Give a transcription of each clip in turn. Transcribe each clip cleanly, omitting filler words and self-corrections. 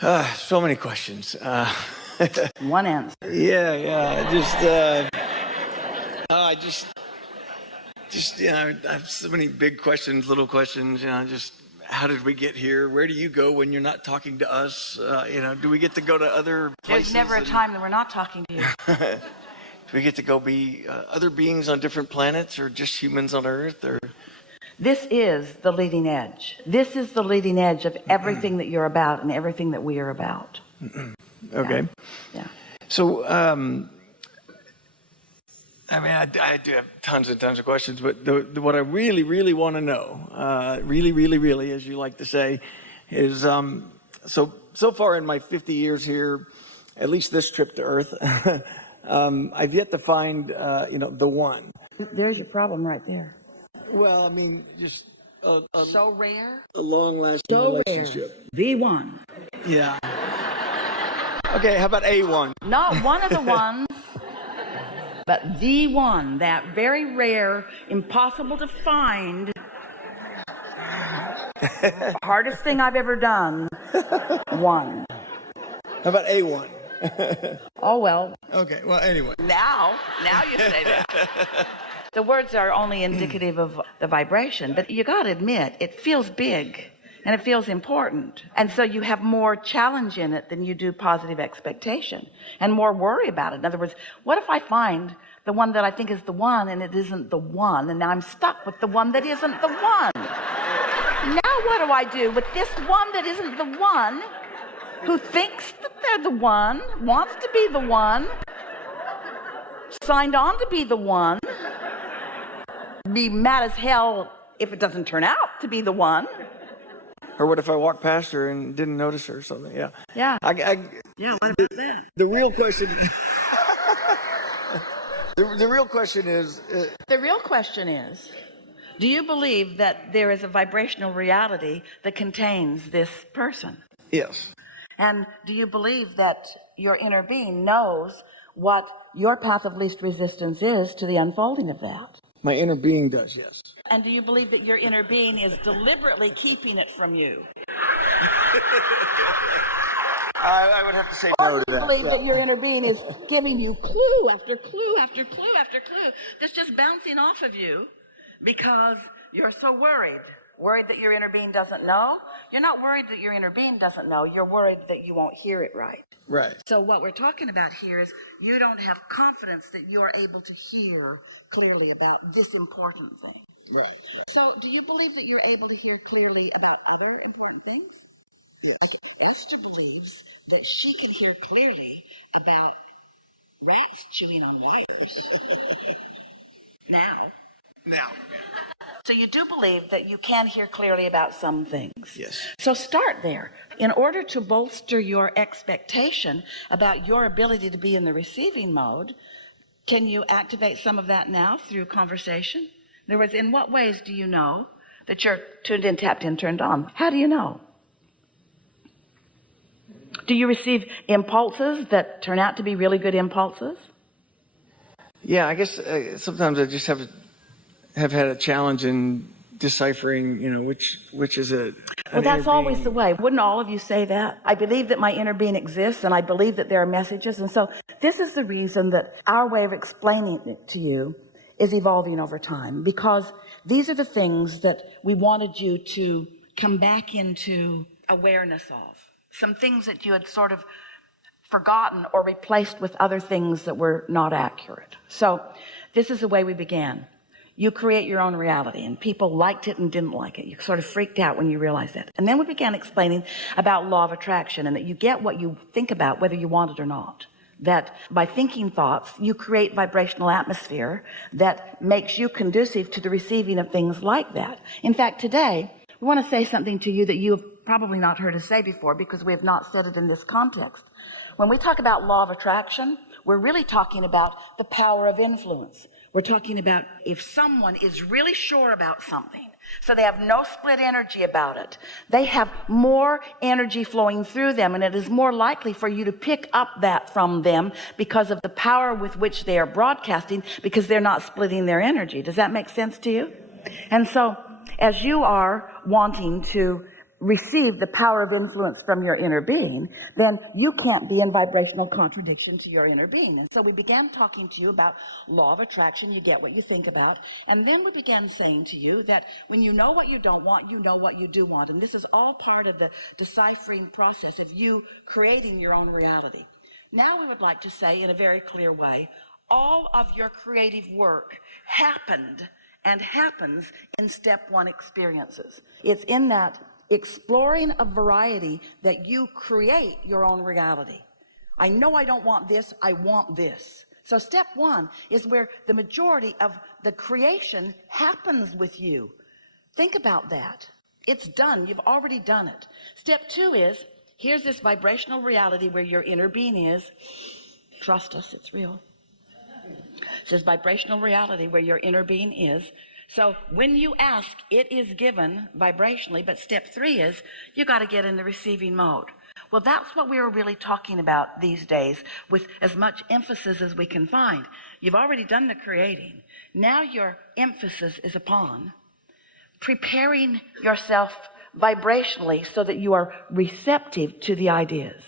So many questions. One answer. Yeah. I have so many big questions, little questions. Just how did we get here? Where do you go when you're not talking to us? Do we get to go to other places? There's never a time that we're not talking to you. Do we get to go be other beings on different planets, or just humans on Earth, or? This is the leading edge. This is the leading edge of everything that you're about and everything that we are about. Okay. Yeah. So, I do have tons and tons of questions, but what I really, really want to know, really, as you like to say, is so far in my 50 years here, at least this trip to Earth, I've yet to find, the one. There's your problem right there. Well, just so rare, a long-lasting so relationship. Rare. The one. Yeah. Okay, how about A1? Not one of the ones, but the one, that very rare, impossible to find, hardest thing I've ever done, one. How about A1? Oh, well. Okay, well, anyway. Now you say that. The words are only indicative of the vibration, but you got to admit, it feels big and it feels important. And so you have more challenge in it than you do positive expectation and more worry about it. In other words, what if I find the one that I think is the one and it isn't the one, and now I'm stuck with the one that isn't the one? Now what do I do with this one that isn't the one, who thinks that they're the one, wants to be the one, signed on to be the one, be mad as hell if it doesn't turn out to be the one? Or what if I walked past her and didn't notice her or something? Yeah. Yeah. What about that? The real question. the real question is. The real question is, do you believe that there is a vibrational reality that contains this person? Yes. And do you believe that your inner being knows what your path of least resistance is to the unfolding of that? My inner being does, yes. And do you believe that your inner being is deliberately keeping it from you? I would have to say no to that. Or do you believe that your inner being is giving you clue after clue after clue after clue that's just bouncing off of you because you're so worried? Worried that your inner being doesn't know? You're not worried that your inner being doesn't know. You're worried that you won't hear it right. Right. So what we're talking about here is you don't have confidence that you're able to hear clearly about this important thing. Right. So do you believe that you're able to hear clearly about other important things? Yes. Esther believes that she can hear clearly about rats chewing on wires. Now. So you do believe that you can hear clearly about some things. Yes. So start there. In order to bolster your expectation about your ability to be in the receiving mode, can you activate some of that now through conversation? In other words, in what ways do you know that you're tuned in, tapped in, turned on? How do you know? Do you receive impulses that turn out to be really good impulses? Yeah, I guess sometimes I just have had a challenge in deciphering, which is a. Well, that's always the way. Wouldn't all of you say that? I believe that my inner being exists, and I believe that there are messages. And so this is the reason that our way of explaining it to you is evolving over time, because these are the things that we wanted you to come back into awareness of. Some things that you had sort of forgotten or replaced with other things that were not accurate. So this is the way we began. You create your own reality, and people liked it and didn't like it. You sort of freaked out when you realized that. And then we began explaining about law of attraction, and that you get what you think about whether you want it or not. That by thinking thoughts, you create vibrational atmosphere that makes you conducive to the receiving of things like that. In fact, today, we want to say something to you that you have probably not heard us say before, because we have not said it in this context. When we talk about law of attraction, we're really talking about the power of influence. We're talking about if someone is really sure about something, so they have no split energy about it, they have more energy flowing through them, and it is more likely for you to pick up that from them because of the power with which they are broadcasting, because they're not splitting their energy. Does that make sense to you? And so as you are wanting to receive the power of influence from your inner being, then you can't be in vibrational contradiction to your inner being. And so we began talking to you about law of attraction. You get what you think about. And then we began saying to you that when you know what you don't want, you know what you do want. And this is all part of the deciphering process of you creating your own reality. Now we would like to say in a very clear way, all of your creative work happened and happens in step one experiences. It's in that exploring a variety that you create your own reality. I know I don't want this, I want this. So step one is where the majority of the creation happens with you. Think about that. It's done. You've already done it. Step two is, here's this vibrational reality where your inner being is. Trust us, it's real. It says vibrational reality where your inner being is. So when you ask, it is given vibrationally. But step three is you got to get in the receiving mode. Well, that's what we are really talking about these days with as much emphasis as we can find. You've already done the creating. Now your emphasis is upon preparing yourself vibrationally so that you are receptive to the ideas.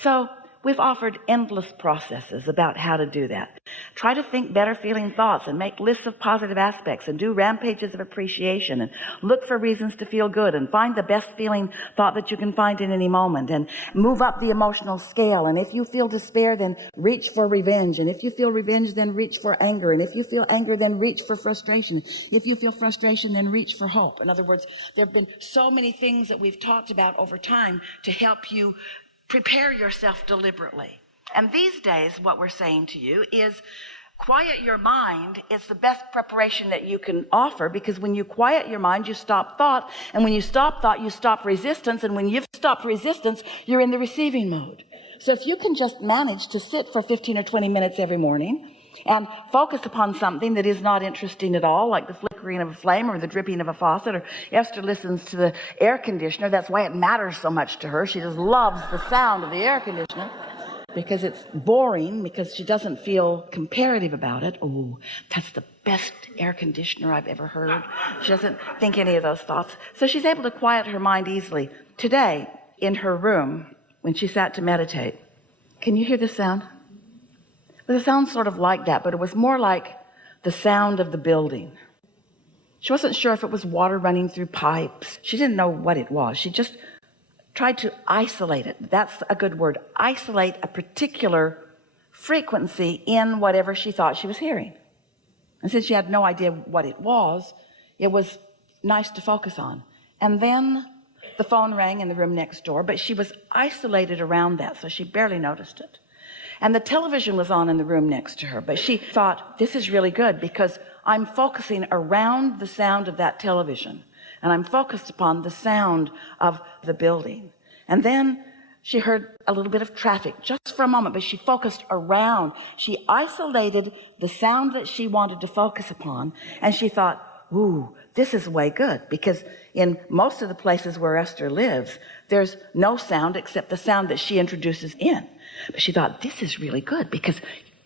So we've offered endless processes about how to do that. Try to think better feeling thoughts and make lists of positive aspects and do rampages of appreciation and look for reasons to feel good and find the best feeling thought that you can find in any moment and move up the emotional scale. And if you feel despair, then reach for revenge. And if you feel revenge, then reach for anger. And if you feel anger, then reach for frustration. If you feel frustration, then reach for hope. In other words, there have been so many things that we've talked about over time to help you prepare yourself deliberately. And these days, what we're saying to you is quiet your mind is the best preparation that you can offer, because when you quiet your mind, you stop thought. And when you stop thought, you stop resistance. And when you've stopped resistance, you're in the receiving mode. So if you can just manage to sit for 15 or 20 minutes every morning and focus upon something that is not interesting at all, like the flickering of a flame or the dripping of a faucet, or Esther listens to the air conditioner. That's why it matters so much to her. She just loves the sound of the air conditioner because it's boring, because she doesn't feel comparative about it. Oh, that's the best air conditioner I've ever heard. She doesn't think any of those thoughts. So she's able to quiet her mind easily. Today, in her room, when she sat to meditate, can you hear the sound? Well, it sounds sort of like that, but it was more like the sound of the building. She wasn't sure if it was water running through pipes. She didn't know what it was. She just tried to isolate it. That's a good word. Isolate a particular frequency in whatever she thought she was hearing. And since she had no idea what it was nice to focus on. And then the phone rang in the room next door, but she was isolated around that, so she barely noticed it. And the television was on in the room next to her, but she thought, this is really good because I'm focusing around the sound of that television, and I'm focused upon the sound of the building. And then she heard a little bit of traffic just for a moment, but she focused around. She isolated the sound that she wanted to focus upon, and she thought, ooh, this is way good, because in most of the places where Esther lives, there's no sound except the sound that she introduces in. But she thought, this is really good, because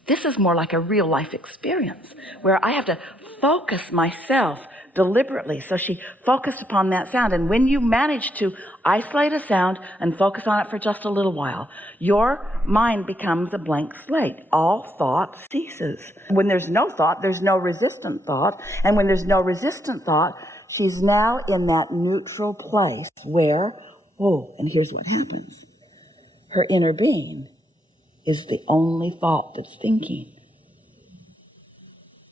this is more like a real life experience where I have to focus myself deliberately. So she focused upon that sound. And when you manage to isolate a sound and focus on it for just a little while, your mind becomes a blank slate. All thought ceases. When there's no thought, there's no resistant thought. And when there's no resistant thought, she's now in that neutral place where, oh, and here's what happens. Her inner being is the only thought that's thinking.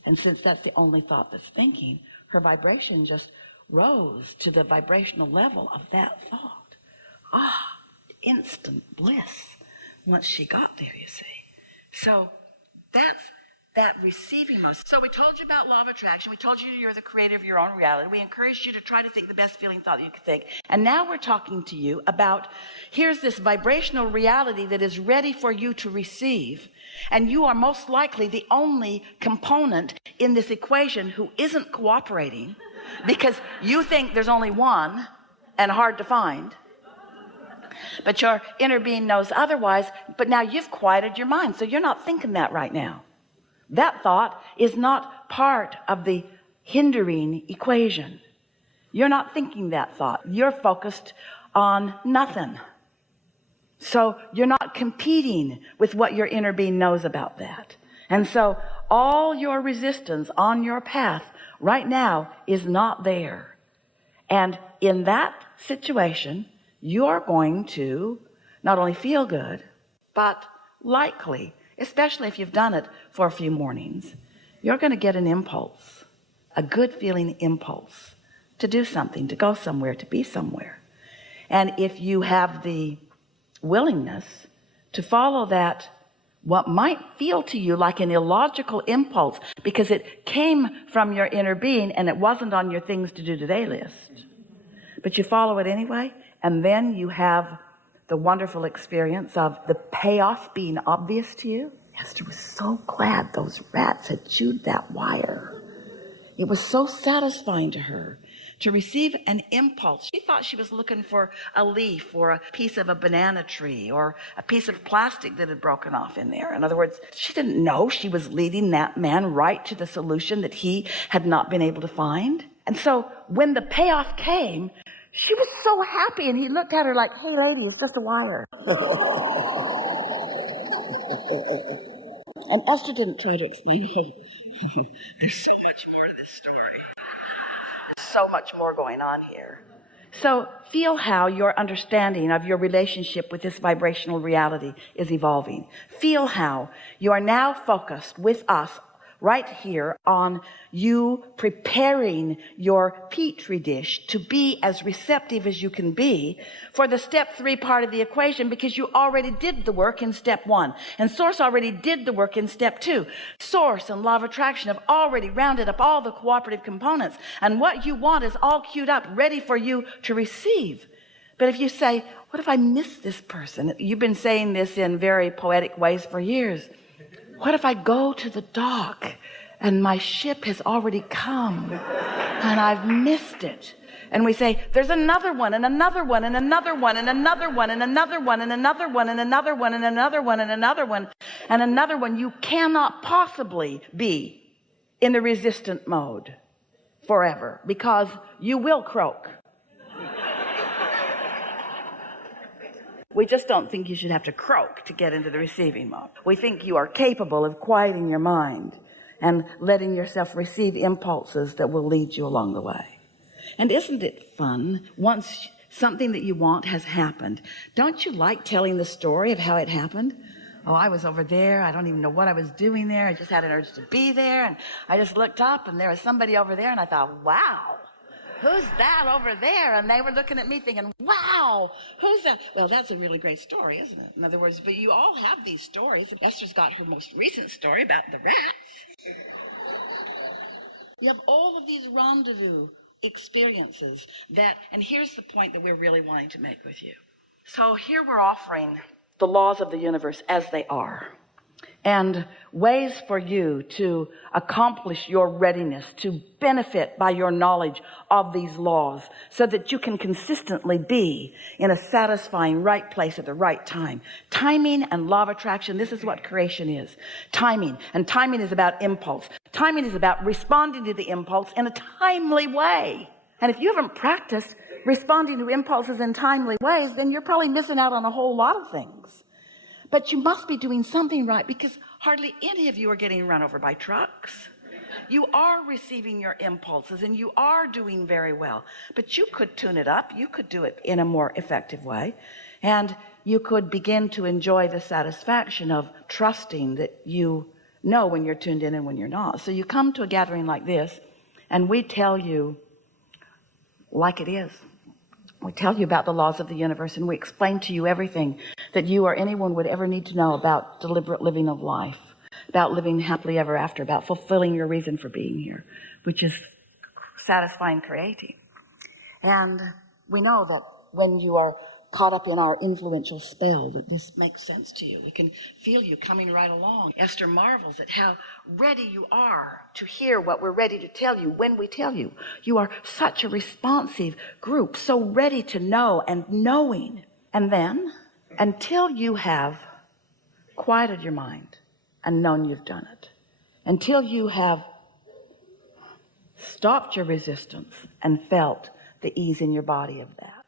And since that's the only thought that's thinking, her vibration just rose to the vibrational level of that thought. Ah, instant bliss once she got there, you see. So that's that receiving mode. So we told you about law of attraction. We told you you're the creator of your own reality. We encouraged you to try to think the best feeling thought that you could think. And now we're talking to you about, here's this vibrational reality that is ready for you to receive. And you are most likely the only component in this equation who isn't cooperating, because you think there's only one and hard to find. But your inner being knows otherwise. But now you've quieted your mind, so you're not thinking that right now. That thought is not part of the hindering equation. You're not thinking that thought. You're focused on nothing. So you're not competing with what your inner being knows about that. And so all your resistance on your path right now is not there. And in that situation, you're going to not only feel good, but likely, especially if you've done it for a few mornings, you're going to get an impulse, a good feeling impulse to do something, to go somewhere, to be somewhere. And if you have the willingness to follow that, what might feel to you like an illogical impulse because it came from your inner being and it wasn't on your things to do today list, but you follow it anyway, and then you have the wonderful experience of the payoff being obvious to you. Esther was so glad those rats had chewed that wire. It was so satisfying to her to receive an impulse. She thought she was looking for a leaf or a piece of a banana tree or a piece of plastic that had broken off in there. In other words, she didn't know she was leading that man right to the solution that he had not been able to find. And so when the payoff came, she was so happy, and he looked at her like, hey lady, it's just a wire. And Esther didn't try to explain, oh, there's so much more to this story. There's so much more going on here. So feel how your understanding of your relationship with this vibrational reality is evolving. Feel how you are now focused with us right here on you preparing your petri dish to be as receptive as you can be for the step 3 part of the equation, because you already did the work in step 1, and source already did the work in step 2. Source and law of attraction have already rounded up all the cooperative components, and what you want is all queued up, ready for you to receive. But if you say, what if I miss this person? You've been saying this in very poetic ways for years. What if I go to the dock and my ship has already come and I've missed it? And we say, there's another one and another one and another one and another one and another one and another one and another one and another one and another one and another one. You cannot possibly be in the resistant mode forever, because you will croak. We just don't think you should have to croak to get into the receiving mode. We think you are capable of quieting your mind and letting yourself receive impulses that will lead you along the way. And isn't it fun once something that you want has happened? Don't you like telling the story of how it happened? Oh, I was over there. I don't even know what I was doing there. I just had an urge to be there. And I just looked up and there was somebody over there. And I thought, wow. Who's that over there? And they were looking at me thinking, wow, who's that? Well, that's a really great story, isn't it? In other words, but you all have these stories. Esther's got her most recent story about the rats. You have all of these rendezvous experiences that, and here's the point that we're really wanting to make with you. So here we're offering the laws of the universe as they are, and ways for you to accomplish your readiness, to benefit by your knowledge of these laws, so that you can consistently be in a satisfying right place at the right time. Timing and law of attraction, this is what creation is. Timing, and timing is about impulse. Timing is about responding to the impulse in a timely way. And if you haven't practiced responding to impulses in timely ways, then you're probably missing out on a whole lot of things. But you must be doing something right, because hardly any of you are getting run over by trucks. You are receiving your impulses and you are doing very well. But you could tune it up. You could do it in a more effective way. And you could begin to enjoy the satisfaction of trusting that you know when you're tuned in and when you're not. So you come to a gathering like this and we tell you like it is. We tell you about the laws of the universe, and we explain to you everything that you or anyone would ever need to know about deliberate living of life, about living happily ever after, about fulfilling your reason for being here, which is satisfying creating. And we know that when you are caught up in our influential spell, that this makes sense to you. We can feel you coming right along. Esther marvels at how ready you are to hear what we're ready to tell you when we tell you. You are such a responsive group, so ready to know and knowing. And then, until you have quieted your mind and known you've done it, until you have stopped your resistance and felt the ease in your body of that.